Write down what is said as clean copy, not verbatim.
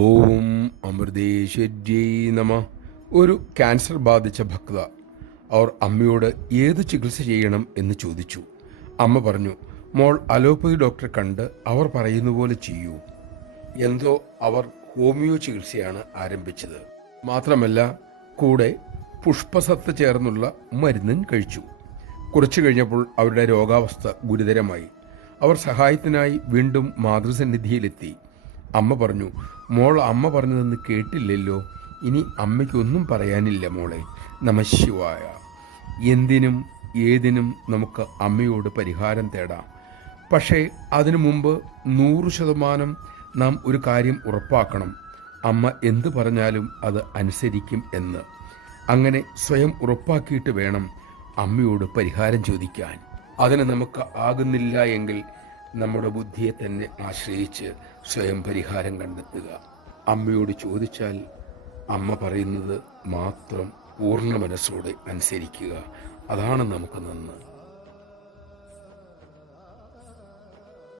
ഓം അമൃതേശ്വര്യൈ നമ. ഒരു ക്യാൻസർ ബാധിച്ച ഭക്ത അവർ അമ്മയോട് ഏത് ചികിത്സ ചെയ്യണം എന്ന് ചോദിച്ചു. അമ്മ പറഞ്ഞു, മോൾ അലോപ്പതി ഡോക്ടറെ കണ്ട് അവർ പറയുന്ന പോലെ ചെയ്യൂ. എന്തോ അവർ ഹോമിയോ ചികിത്സയാണ് ആരംഭിച്ചത്. മാത്രമല്ല കൂടെ പുഷ്പസത്ത് ചേർന്നുള്ള മരുന്നും കഴിച്ചു. കുറച്ചു കഴിഞ്ഞപ്പോൾ അവരുടെ രോഗാവസ്ഥ ഗുരുതരമായി. അവർ സഹായത്തിനായി വീണ്ടും മാതൃസന്നിധിയിലെത്തി. അമ്മ പറഞ്ഞു, മോൾ അമ്മ പറഞ്ഞതെന്ന് കേട്ടില്ലല്ലോ. ഇനി അമ്മയ്ക്കൊന്നും പറയാനില്ല മോളെ. നമഃശിവായ. എന്തിനും ഏതിനും നമുക്ക് അമ്മയോട് പരിഹാരം തേടാം. പക്ഷേ അതിനു മുമ്പ് 100% നാം ഒരു കാര്യം ഉറപ്പാക്കണം. അമ്മ എന്തു പറഞ്ഞാലും അത് അനുസരിക്കും എന്ന്. അങ്ങനെ സ്വയം ഉറപ്പാക്കിയിട്ട് വേണം അമ്മയോട് പരിഹാരം ചോദിക്കാൻ. അതിന് നമുക്ക് ആകുന്നില്ല എങ്കിൽ നമ്മുടെ ബുദ്ധിയെ തന്നെ ആശ്രയിച്ച് സ്വയം പരിഹാരം കണ്ടെത്തുക. അമ്മയോട് ചോദിച്ചാൽ അമ്മ പറയുന്നത് മാത്രം പൂർണ്ണ മനസ്സോടെ അനുസരിക്കുക. അതാണ് നമുക്ക് നന്ന്.